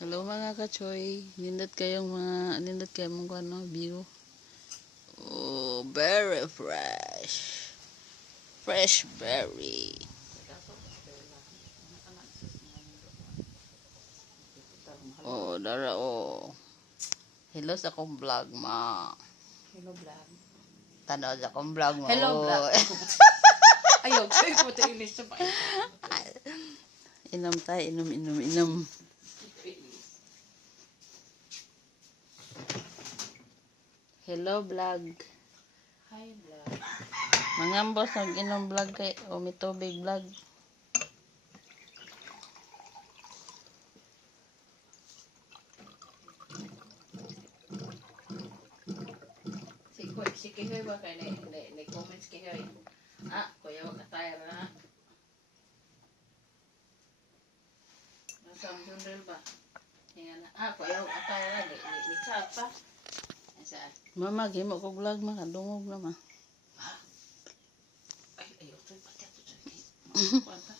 Hello mga kachoy, nindot kayong mga ano, view. Oh, very fresh. Fresh berry. Oh, dara oh. Hello sa akong vlog ma. Hello, vlog. Tanaw sa akong vlog mo. Hello, vlog. Ayaw, choy ko ito inis sa pain. Inom tayo, inom. Hello vlog. Hi, vlog. Mangambos ang inom vlog kay Umitubig vlog. Si Kihoy ba kay na-comments Kihoy? Kuya wag katayar na. Nasa ang jundel ba? Yan na. Kuya wag katayar na. Ni chat pa. Saan? Mama, gimo ko vlog ma, kadungog na ma. Ay, ayaw. Choy, pati ato, choy. Kuwanta.